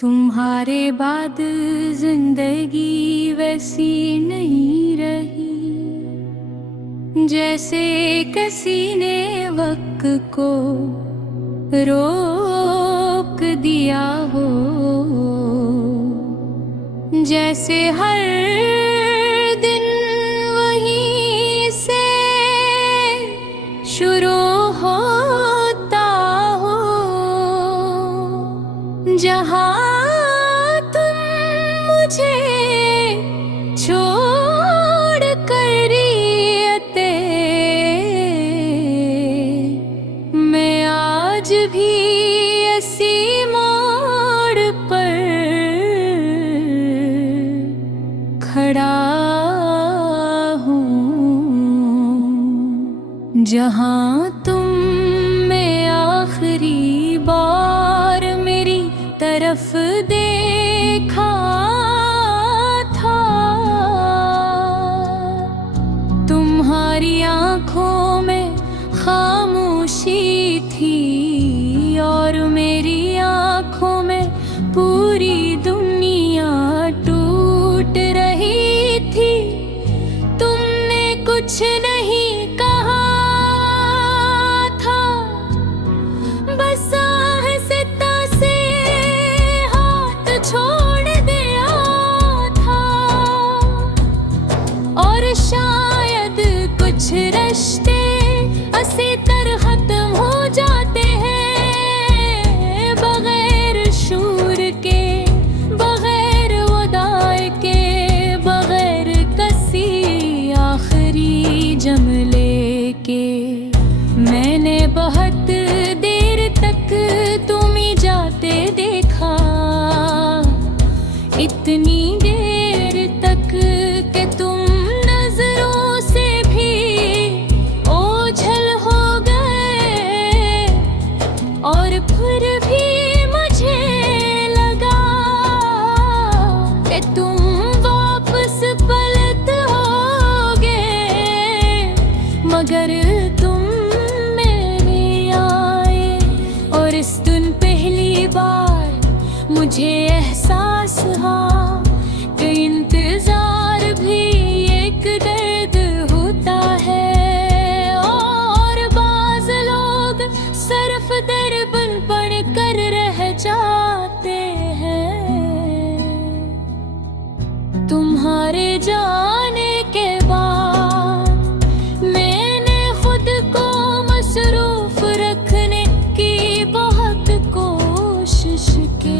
तुम्हारे बाद जिंदगी वैसी नहीं रही जैसे किसी ने वक्त को रोक दिया हो। जैसे हर दिन वहीं से शुरू होता हो, जहाँ तुम मुझे छोड़ कर आते, मैं आज भी ऐसी मोड़ पर खड़ा हूँ, जहाँ तुम में आखिरी बार मेरी तरफ देखा था। तुम्हारी आंखों में खामोशी थी और मेरी आंखों में पूरी दुनिया टूट रही थी। तुमने कुछ नहीं कहा था, बस आहिस्ता से हाथ छोड़ दिया था। और शायद कुछ रिश्ते इसी तरह खत्म हो जाते हैं, बगैर शूर के, बगैर वदाए के, बगैर किसी आखिरी जमले के। मैंने बहुत देर तक तुम ही जाते देखा, इतनी देर तक कि तुम नजरों से भी ओझल हो गए। और फिर भी मुझे लगा कि तुम वापस पलट होगे, मगर तुम मेरे आए। और इस दिन पहली बार मुझे एहसास हुआ कि इंतजार भी एक दर्द होता है। और बाज़ लोग सिर्फ दर्पण पढ़ कर रह जाते हैं। तुम्हारे जाने के बाद मैंने खुद को मसरूफ रखने की बहुत कोशिश की।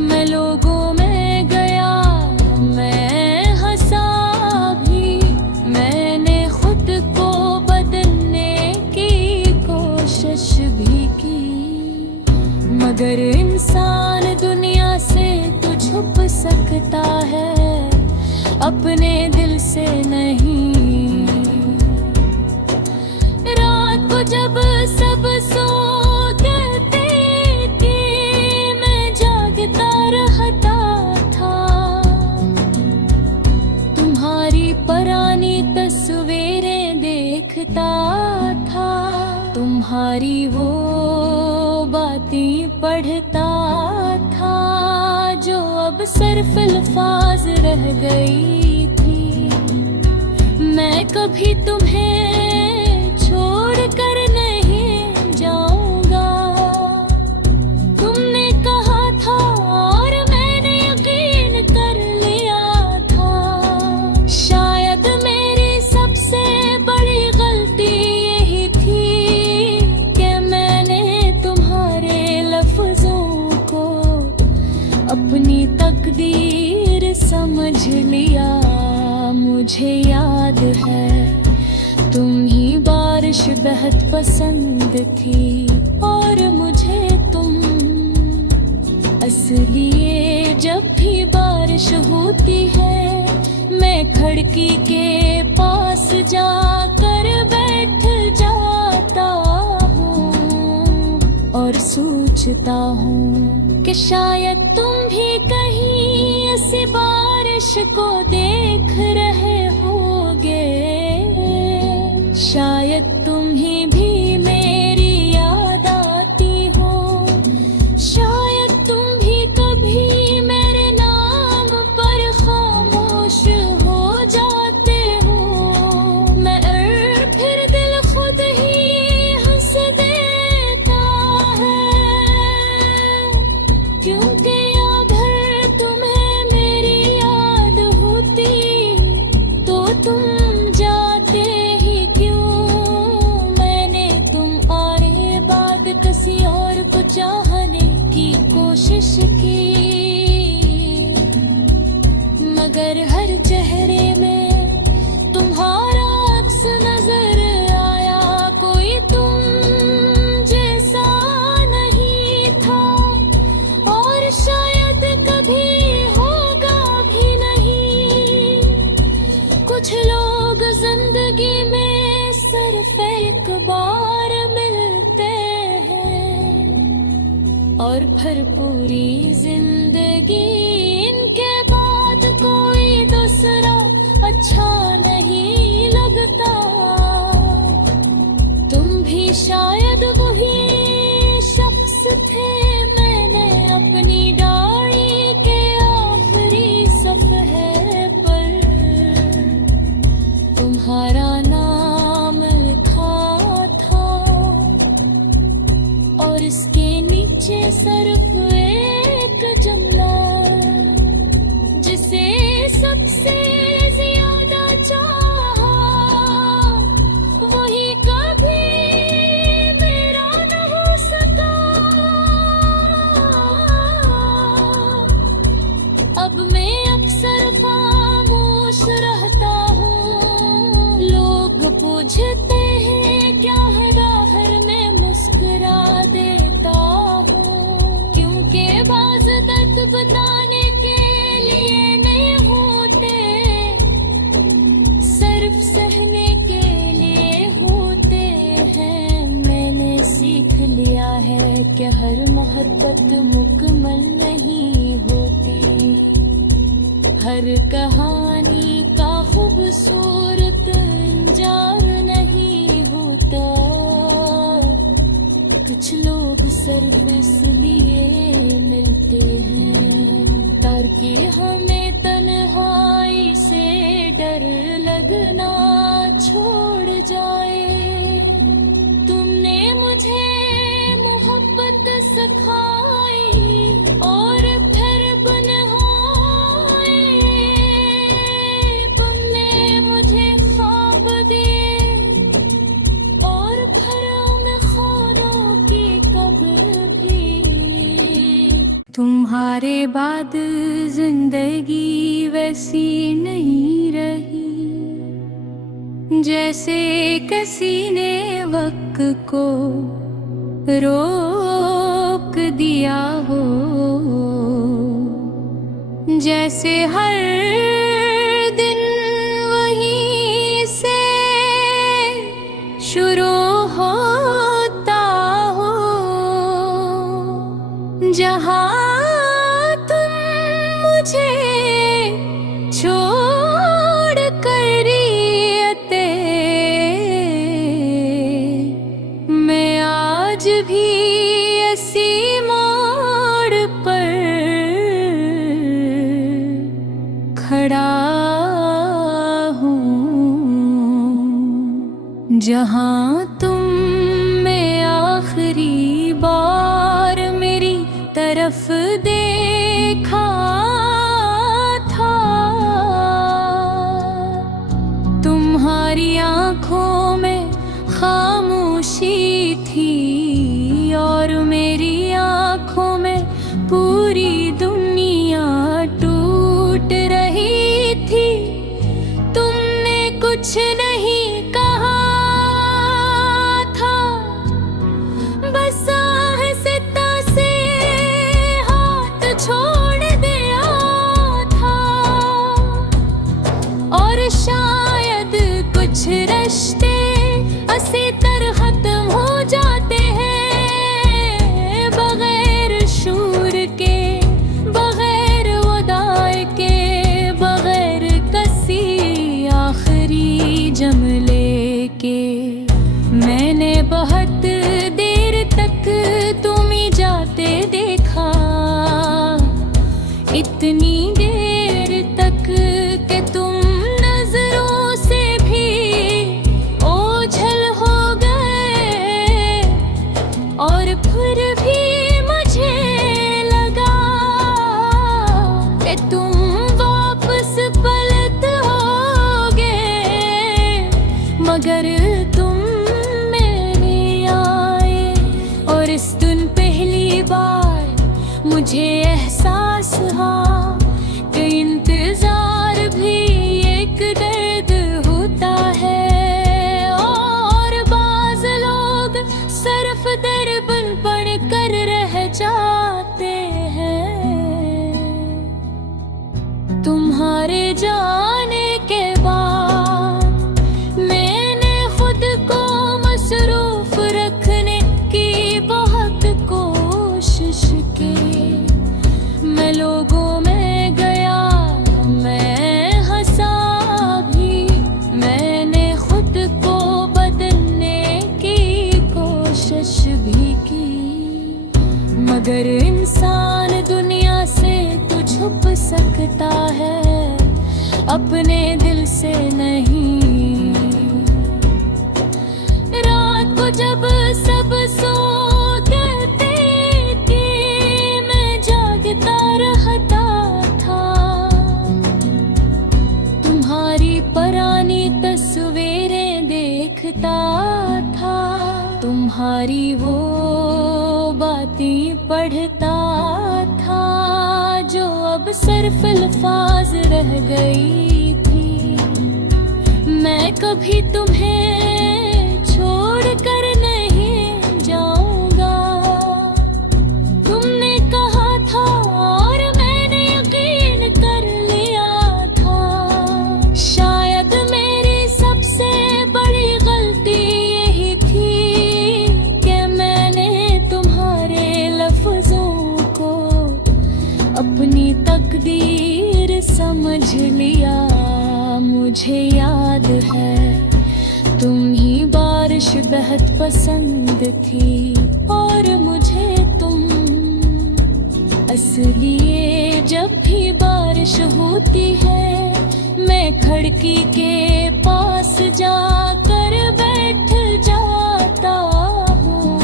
मैं लोगों में गया, मैं हंसा भी, मैंने खुद को बदलने की कोशिश भी की। मगर इंसान दुनिया से तो छुप सकता है, अपने दिल से नहीं। रात को जब सब सो कहते थे, मैं जागता रहता था। तुम्हारी पुरानी तस्वीरें देखता था, तुम्हारी वो बातें पढ़ता था जो अब सिर्फ अल्फाज रह गई थी। मैं कभी तुम्हें छोड़ कर नहीं जाऊंगा, तुमने कहा था और मैंने यकीन कर लिया था। शायद मेरी सबसे बड़ी गलती यही थी कि मैंने तुम्हारे लफ्जों को अपनी तकदीर समझ लिया। मुझे याद है तुम ही बारिश बेहद पसंद थी और मुझे तुम। इसलिए जब भी बारिश होती है मैं खिड़की के पास जाकर बैठ जाता हूँ और सोचता हूँ कि शायद तुम भी कहीं ऐसी बारिश को देख रहे होगे। शायद तुम्हें भी मेरी याद आती हो, शायद तुम भी कोशिश की, मगर हर चेहरे में तुम्हारा अक्स नजर आया। कोई तुम जैसा नहीं था और शायद कभी होगा भी नहीं। कुछ लोग जिंदगी में सिर्फ एक बार मिलते हैं और फिर पूरी जिंदगी इनके बाद कोई दूसरा अच्छा नहीं लगता। तुम भी शायद वही शख्स थे, मैंने अपनी डायरी के आखिरी सफ़े पर तुम्हारा नाम लिखा था और इसके नीचे सिर्फ एक जुमला, जिसे सबसे ज्यादा चाहा वही कभी मेरा न हो सका। अब मैं अक्सर खामोश रहता हूँ, लोग पूछते हैं क्या है बाहर, मैं मुस्कुरा देता हूँ, क्योंकि बाज़ दर्द बताने के लिए नहीं होते, सिर्फ सहने के लिए होते हैं। मैंने सीख लिया है कि हर मोहब्बत मुकम्मल नहीं होती, हर कहानी का खूबसूरत अंजाम नहीं होता। कुछ लोग सिर्फ इसलिए मिलते हैं ताकि हमें तन्हाई से डर लगना छोड़ जाए। तुमने मुझे मोहब्बत सिखाई और फिर गुनाहों, तुमने मुझे ख्वाब दिए और फिर मैं ख्वाबों की कब्र भी। तुम्हारे बाद जिंदगी वैसी नहीं रही जैसे किसी ने वक्त को रोक दिया हो, जैसे हर दिन वहीं से शुरू होता हो, जहाँ तुम मुझे छोड़ कर आते, मैं आज भी इसी मोड़ पर खड़ा हूँ, जहाँ तुम में आखिरी बार मेरी तरफ देखा था। तुम्हारी आँखों में खामोशी थी और मेरी आँखों में पूरी दुनिया टूट रही थी। तुमने कुछ नहीं कहा था, बस आहिस्ता से हाथ छोड़ दिया था। और शायद कुछ रिश्ते इसी तरह खत्म हो जाते हैं, बगैर शूर के, बगैर वदाए के, बगैर किसी आखिरी जुमले के। मैंने बहुत देर तक तुम ही जाते देखा, एहसास, हाँ कि इंतजार भी एक दर्द होता है। और बाज लोग सिर्फ दर्पण बन कर रह जाते हैं। तुम्हारे जाने के बाद मैंने खुद को मसरूफ रखने की बहुत कोशिश की। मैं लोगों में गया, मैं हंसा भी, मैंने खुद को बदलने की कोशिश भी की। मगर इंसान दुनिया से तो छुप सकता है, अपने दिल से नहीं। रात को जब सब सोते थे, मैं जागता रहता था। तुम्हारी पुरानी तस्वीरें देखता था, तुम्हारी वो बातें पढ़ता था जो अब सिर्फ अल्फाज रह गई थी। मैं कभी तुम्हें छोड़ कर नहीं जाऊंगा, तुमने कहा था और मैंने यकीन कर लिया था। शायद मेरी सबसे बड़ी गलती यही थी कि मैंने तुम्हारे लफ्जों को अपनी तकदीर समझ लिया। मुझे याद है तुम ही बारिश बेहद पसंद थी और मुझे तुम। इसलिए जब भी बारिश होती है मैं खिड़की के पास जाकर बैठ जाता हूँ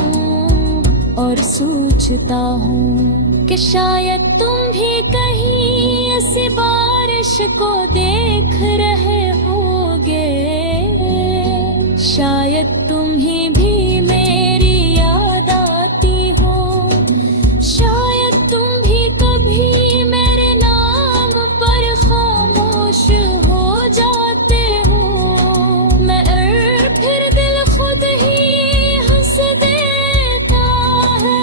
और सोचता हूँ कि शायद तुम भी कहीं ऐसी बारिश को देख रहे होगे। शायद तुम्हें भी मेरी याद आती हो, शायद तुम भी कभी मेरे नाम पर खामोश हो जाते हो। मैं फिर दिल खुद ही हंस देता है,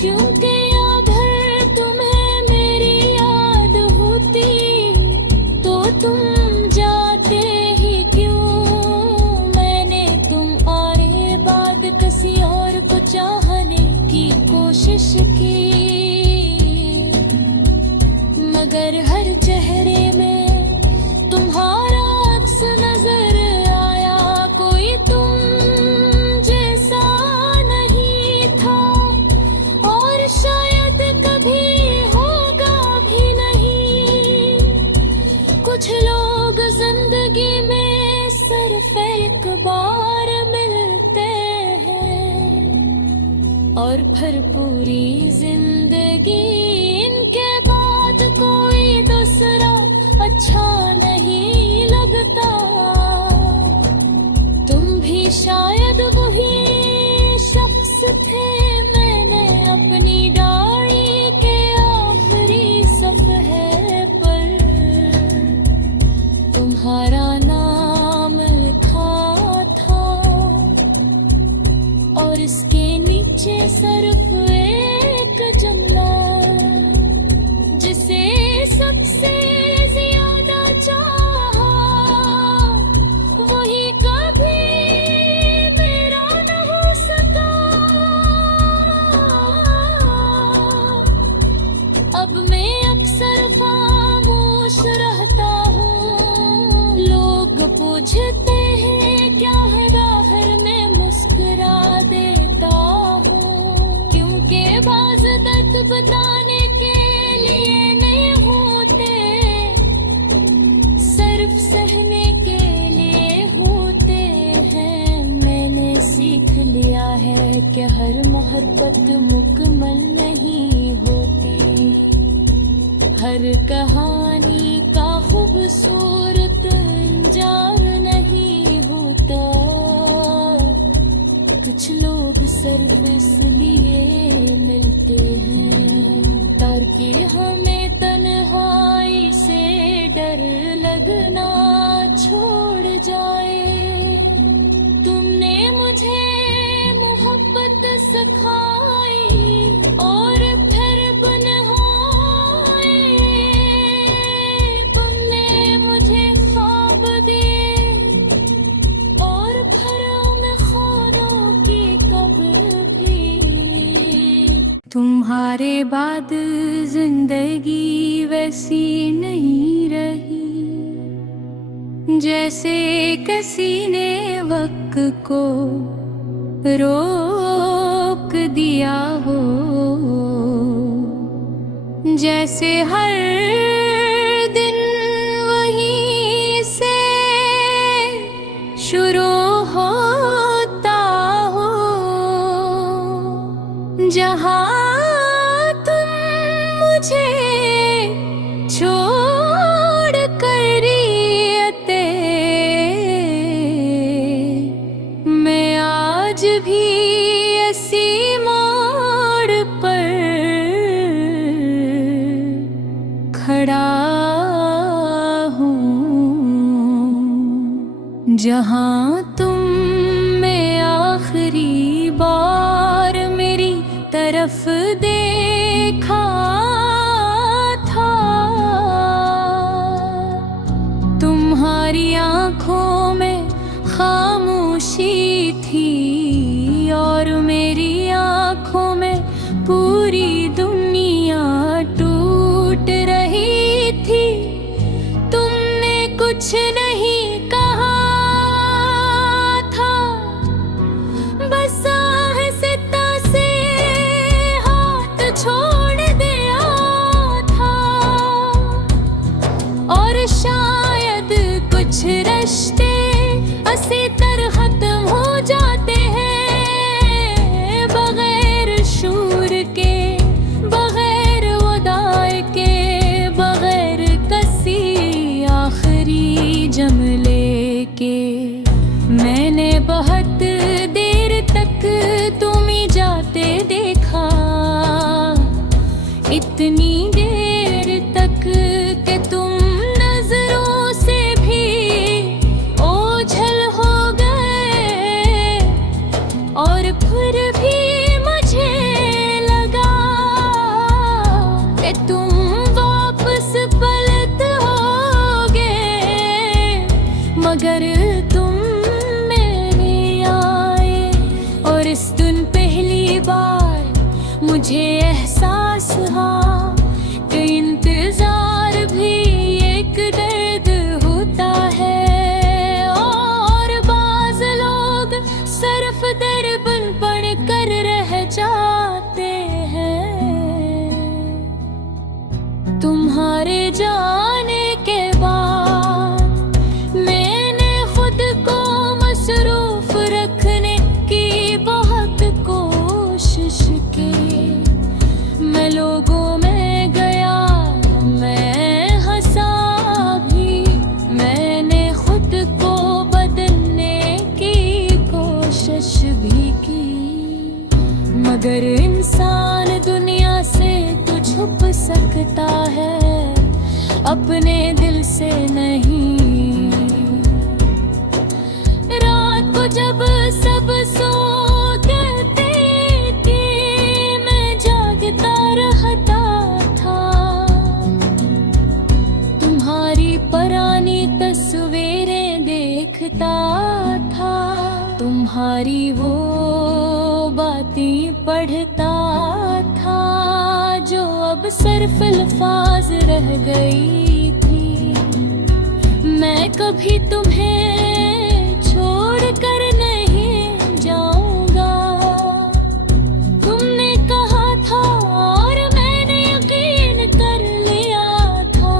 क्योंकि अगर तुम्हें मेरी याद होती तो तुम जाते ही क्यों। मैंने तुम आए बाद किसी और को चाहने की कोशिश की, मगर हर चेहरे में तुम्हारा अक्स नजर आया। कोई तुम जैसा नहीं था और शायद कभी होगा भी नहीं। कुछ लोग जिंदगी में सिर्फ एक बार मिलते हैं और फिर पूरी जिंदगी इनके बाद कोई दूसरा अच्छा नहीं लगता। तुम भी शायद वही शख्स थे, मैंने अपनी डायरी के आखिरी सफ़हे पर तुम्हारा नाम लिखा था और इसके नीचे सिर्फ एक जुमला जिसे सबसे ज्यादा चाहा वही कभी मेरा न हो सका। अब मैं अक्सर खामोश रहता हूँ। लोग पूछते हैं क्या है, आखिर में मुस्कुरा देता हूँ, क्योंकि बाज़ दर्द बताने के लिए नहीं होते, सिर्फ सहने के लिए होते हैं। मैंने सीख लिया है कि हर मोहब्बत मुकम्मल नहीं होती, हर कहानी का खूबसूरत इंजार नहीं होता। कुछ लोग सिर्फ इसलिए मिलते बाद जिंदगी वैसी नहीं रही, जैसे किसी ने वक्त को रोक दिया हो। जैसे हर दिन वहीं से शुरू होता हो, जहाँ तुम मुझे छोड़ कर आते, मैं आज भी ऐसी मोड़ पर खड़ा हूँ, जहाँ तुमने आखिरी बार मेरी तरफ देखा था। तुम्हारी आँखों में खामोशी थी और मेरी आँखों में पूरी दुनिया टूट रही थी। तुमने कुछ नहीं कहा था, बस आहिस्ता से हाथ छोड़ दिया था। और शायद कुछ रिश्ते इसी तरह खत्म हो जाते हैं, बगैर शूर के, बगैर वदाई के, बगैर किसी आखिरी जुमले के। मैंने बहुत देर तक तुम ही जाते देखा, इतनी देर तक कि तुम नजरों से भी ओझल हो गए। और फिर भी मुझे लगा कि तुम वापस पलट होगे, मगर तुम मेरे आए। और इस दिन पहली बार मुझे एहसास हुआ कि इंतजार भी एक दर्द होता है। और बाज़ लोग सिर्फ दर्पण पढ़ कर रह जाते हैं। तुम्हारे जाने के बाद मैंने खुद को मसरूफ रखने की बहुत कोशिश की। मैं लोगों में गया, मैं हंसा भी, मैंने खुद को बदलने की कोशिश भी की। मगर इंसान दुनिया से तो छुप सकता है, अपने दिल से नहीं। रात को जब सब सोते थे, मैं जागता रहता था। तुम्हारी पुरानी तस्वीरें देखता था, तुम्हारी वो बातें पढ़ता था जो अब सिर्फ अल्फाज रह गई थी। मैं कभी तुम्हें छोड़ कर नहीं जाऊंगा, तुमने कहा था और मैंने यकीन कर लिया था।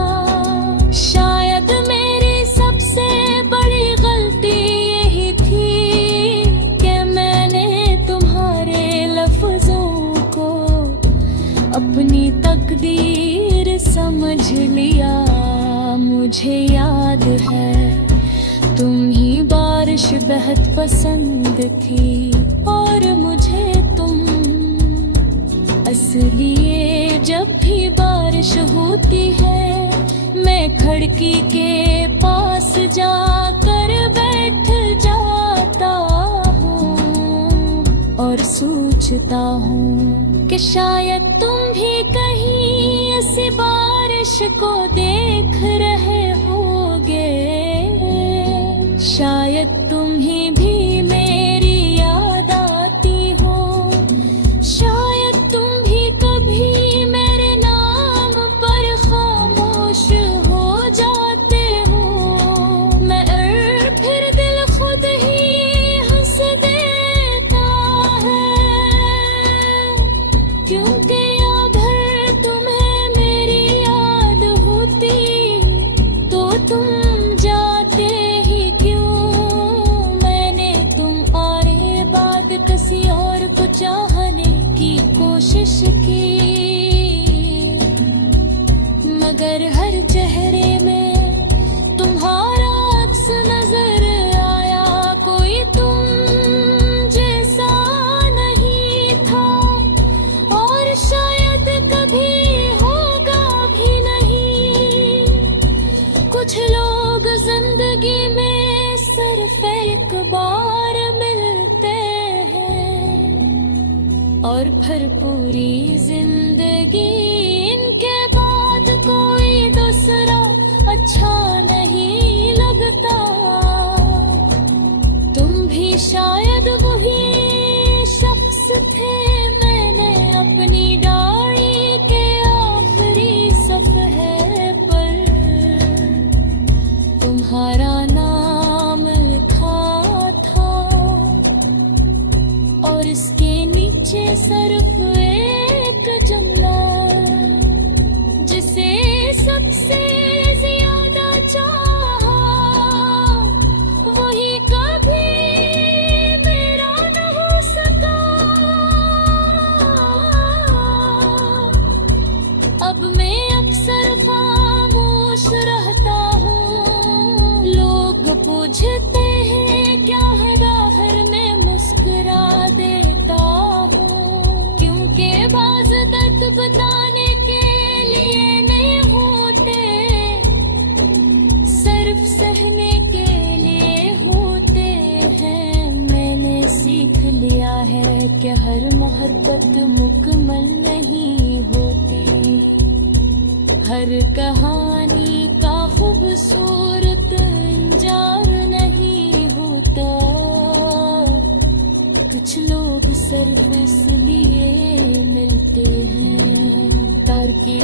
शायद मेरी सबसे बड़ी गलती यही थी कि मैंने तुम्हारे लफ्जों को अपनी तकदीर समझ लिया। मुझे याद है तुम ही बारिश बेहद पसंद थी और मुझे तुम, इसलिए जब भी बारिश होती है मैं खिड़की के पास जाकर बैठ जाता हूँ और सोचता हूँ कि शायद तुम भी कहीं ऐसी बारिश को देख रहे होगे। शायद तुम्हें भी मेरी याद आती हो, शायद तुम भी कभी चेहरे में तुम्हारा अक्स नजर आया, कोई तुम जैसा नहीं था और शायद कभी होगा भी नहीं। कुछ लोग जिंदगी में सिर्फ एक बार मिलते हैं और फिर पूरी जिंदगी इनके बाद कोई दूसरा अच्छा नहीं लगता। तुम भी शायद वही शख्स थे, मैंने अपनी डायरी के आखिरी सफ़े पर तुम्हारा नाम लिखा था और इसके नीचे सिर्फ एक जुमला, जिसे सबसे ज्यादा चाहा वही कभी मेरा न हो सका। अब मैं अक्सर खामोश रहता हूँ, लोग पूछते हैं क्या है बाहर, मैं मुस्कुरा देता हूँ, क्योंकि बाज़ दर्द बताने के लिए नहीं होते, सिर्फ सहने के लिए होते हैं। मैंने सीख लिया है कि हर मोहब्बत मुकम्मल नहीं होती, हर कहानी का खूबसूरत इंजार नहीं होता। कुछ लोग सिर्फ इसलिए मिलते हैं ताकि